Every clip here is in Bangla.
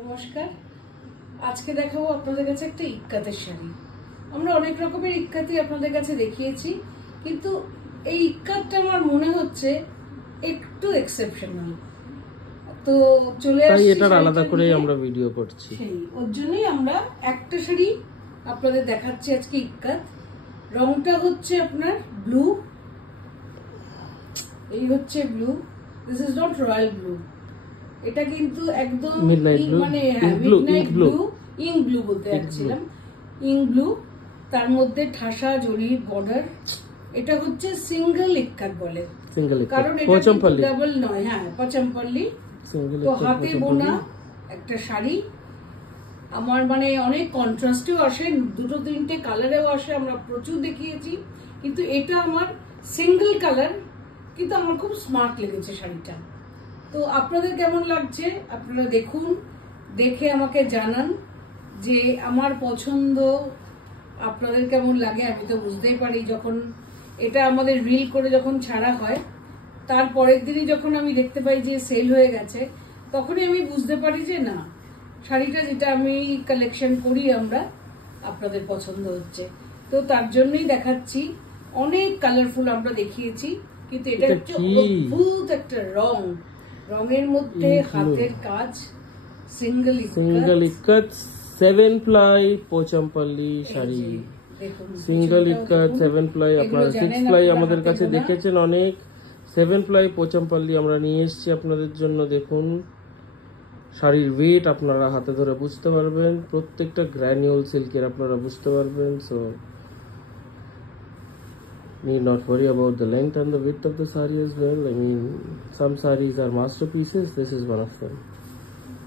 নমস্কার। আজকে দেখাবো আপনাদের কাছে একটা ইক্কাতের শাড়ি। আমরা অনেক রকমের ইক্কাতই আপনাদের কাছে দেখিয়েছি, কিন্তু এই ইক্কাতটা আমার মনে হচ্ছে একটু এক্সেপশনাল। তো চলে আসছি, এটার আলাদা করে আমরা ভিডিও করছি। সেই ওর জন্যই আমরা একটা শাড়ি আপনাদের দেখাচ্ছি আজকে। ইক্কাত রংটা হচ্ছে আপনার ব্লু, এই হচ্ছে blue. This is not royal blue, এটা কিন্তু একদম মানে মিডনাইট ব্লু, ইঙ্ক ব্লু বলতে যাচ্ছিলাম, ইঙ্ক ব্লু। তার মধ্যে ঠাসা জরির বর্ডার। এটা হচ্ছে সিঙ্গেল ইক্কাত বলে, কারণ এটা ডাবল নয়। হ্যাঁ, পচমপল্লি। তো হাতে বোনা একটা শাড়ি। আমার মানে অনেক কন্ট্রাস্টেও আসে, দুটো তিনটে কালারেও আসে, আমরা প্রচুর দেখিয়েছি, কিন্তু এটা আমার সিঙ্গেল কালার, কিন্তু আমার খুব স্মার্ট লেগেছে শাড়িটা। তো আপনাদের কেমন লাগছে আপনারা দেখুন, দেখে আমাকে জানান যে আমার পছন্দ আপনাদের কেমন লাগে। আমি তো বুঝতেই পারি, যখন এটা আমাদের রিল করে যখন ছাড়া হয়, তার পরের দিনই যখন আমি দেখতে পাই যে সেল হয়ে গেছে, তখনই আমি বুঝতে পারি যে না, শাড়িটা যেটা আমি কালেকশন করি আমরা, আপনাদের পছন্দ হচ্ছে। তো তার জন্যই দেখাচ্ছি। অনেক কালারফুল আমরা দেখিয়েছি, কিন্তু এটা হচ্ছে অদ্ভুত একটা রং, রঙের মধ্যে হাতের কাজ, single ikat 7 ply Pochampally sari. Single ikat 7 ply, আপনারা 6 প্লাই আমাদের কাছে দেখেছেন অনেক। 7 প্লাই পোচমপল্লি আমরা নিয়ে এসেছি আপনাদের জন্য। দেখুন শাড়ির ওয়েট আপনারা হাতে ধরে বুঝতে পারবেন, প্রত্যেকটা গ্র্যানিউল সিল্কের আপনারা বুঝতে পারবেন। So need not worry about the length and the width of the saree as well. I mean, some sarees are masterpieces. This is one of them.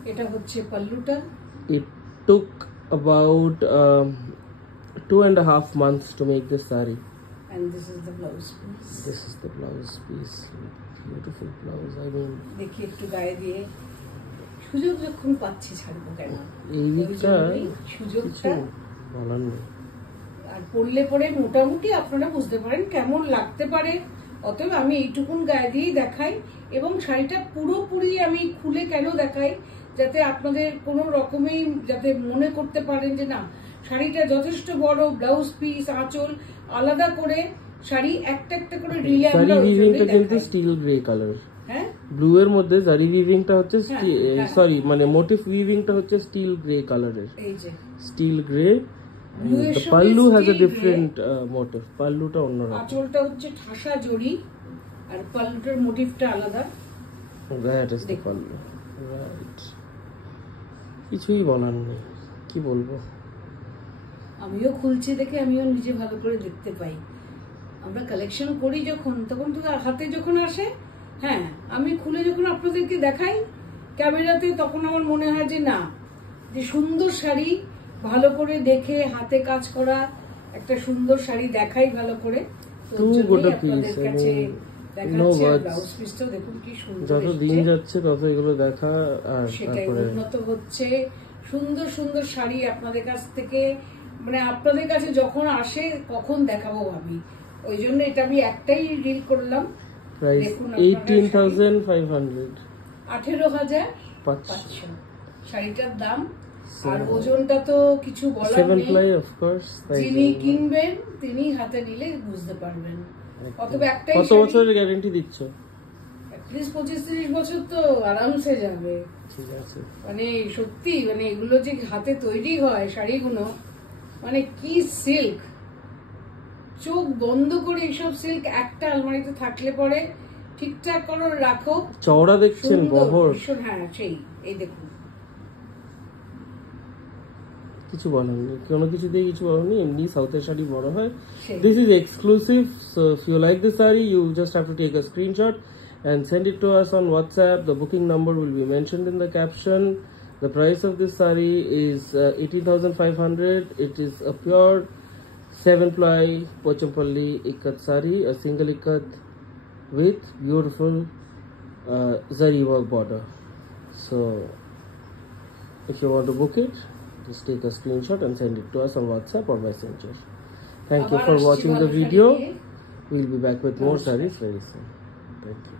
এটা হচ্ছে পাল্লুটা। It took about 2.5 months to make this saree. And this is the blouse piece. This is the blouse piece. Beautiful blouse. I mean, দেখি একটু গায়ে দিয়ে সুযোগ যখন পাচ্ছি ছাড়বো কেন, এইটা সুযোগটা বলার নেই। আর পরলে পরে মোটামুটি আপনারা বুঝতে পারেন কেমন লাগতে পারে। অতএব আমি এইটুকুন গায়ে দিয়েই দেখাই, এবং শাড়িটা পুরোপুরি আমি খুলে কেন দেখাই, যাতে আপনাদের কোনো রকমেই যাতে মনে করতে পারেন যে না, শাড়িটা যথেষ্ট বড়, ব্লাউজ পিস আঁচল আলাদা করে, শাড়ি একটা একটা করে রিলে আমরা কিন্তু স্টিল গ্রে কালার। হ্যাঁ, ব্লু এর মধ্যে জারি উইভিংটা হচ্ছে সরি মানে মোটিভ উইভিংটা হচ্ছে স্টিল গ্রে কালারের। এই যে still grey. The pallu has a different motif. পাল্লুটা অন্যরকম। আঁচলটা হচ্ছে ঠাসা জরি, আর পাল্লুটার মোটিভটা আলাদা। That is the pallu. Right. কিছুই বলার নেই, কি বলবো। আমিও খুলছি দেখে আমিও নিজে ভালো করে দেখতে পাই। আমরা কালেকশন করি যখন, তখন তো হাতে যখন আসে, হ্যাঁ, আমি খুলে যখন আপনাদেরকে দেখাই ক্যামেরাতে, তখন আমার মনে হয় যে না, যে সুন্দর শাড়ি ভালো করে দেখে হাতে কাজ করা একটা সুন্দর শাড়ি দেখাই ভালো করে। যত দিন যাচ্ছে তত এগুলো দেখা, আর সেটাই উন্নত হচ্ছে। সুন্দর সুন্দর শাড়ি আপনাদের কাছ থেকে, মানে আপনাদের কাছে যখন আসে কখন দেখাবো ভাবি, ওই জন্য এটা আমি একটাই রিল করলাম। দেখুন 18,500, 18,500 শাড়িটার দাম। আর ওজনটা তো কিছু বলার নেই, যিনি কিনবেন তিনি হাতে নিলে বুঝতে পারবেন। অথবা একটাই, কত বছরের গ্যারান্টি দিচ্ছ? অ্যাটলিস্ট 25-30 বছর তো আরামসে যাবে। ঠিক আছে, মানে সত্যি, মানে এগুলো যে হাতে তৈরি হয় শাড়িগুলো, মানে কি সিল্ক, চোখ বন্ধ করে এইসব সিল্ক একটা আলমারিতে থাকলে পরে ঠিকঠাক করে রাখো, চওড়া দেখছেন, বহর। হ্যাঁ, সেই এই দেখুন, কিছু বলার নেই, কোনো কিছুতেই কিছু বলার নেই। এমনি সাউথের শাড়ি বড় হয়। This is exclusive, so if you like the saree, you just have to take a screenshot and send it to us on WhatsApp. The booking number will be mentioned in the caption. The price of this saree is 18,500. It is a pure 7 ply pochampalli ikkat saree, a single ikkat with beautiful zari work border. So if you want to book it, just take a screenshot and send it to us on WhatsApp or Messenger. Thank you for watching the video. We'll be back with more sarees very soon. Thank you.